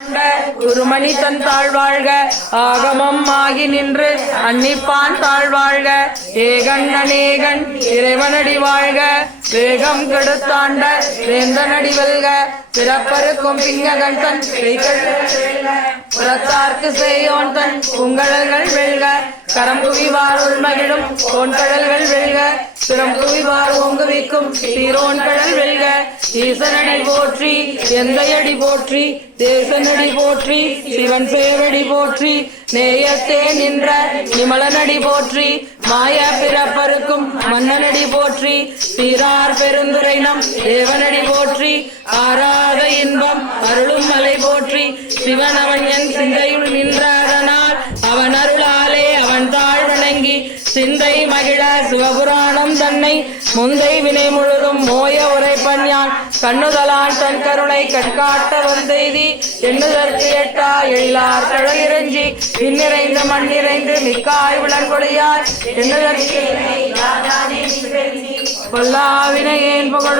குருமணி தன் தாழ்வாழ்க ஆகமம் ஆகி நின்று அன்னிப்பான் தாழ்வாழ்க ஏகன் அநேகன் இறைவனடி வாழ்க வேகம் கெடுத்தாண்ட வேந்தனடி வெல்க பிறப்பருக்கும் பிங்ககன் தன் புறத்தார்க்கு செய்யோன் தன் புங்கழல்கள் வெல்க கரம் குவிவார் உள்மகிழும் கோன்கழல்கள் வெல்க பிறம் குவிவார் ஓங்குவிக்கும் சீரோன் கடல் வெல்க ஈசனடி போற்றி எந்தையடி போற்றி தேசனடி போற்றி சிவன் சேவடி போற்றி நேயத்தே நின்ற நிமலனடி போற்றி மாய பிறப்பருக்கும் மன்னனடி போற்றி சீரார் பெருந்துரை நம் தேவனடி போற்றி ஆராத இன்பம் அருளும் மலை போற்றி சிவன் அவன் என் சிந்தையுள் நின்றாதனால் அவன் அருளாலே அவன் தாழ் வணங்கி சிந்தை மகிழ சிவபுராணம் தன்னை முந்தை வினை முழுதும் மோய உரைப்பன் யான் கண்ணுதலான் தன் கருணை கண்காட்ட வந்தெய்தி எண்ணுதற்கு எட்டா எழிலார் கழகிரஞ்சி விண்ணிறைந்து மண்ணிறைந்து மிக்காய் விளங்கொழியார் எண்ணுதற்கு கொல்லாவினை ஏன் புகழும்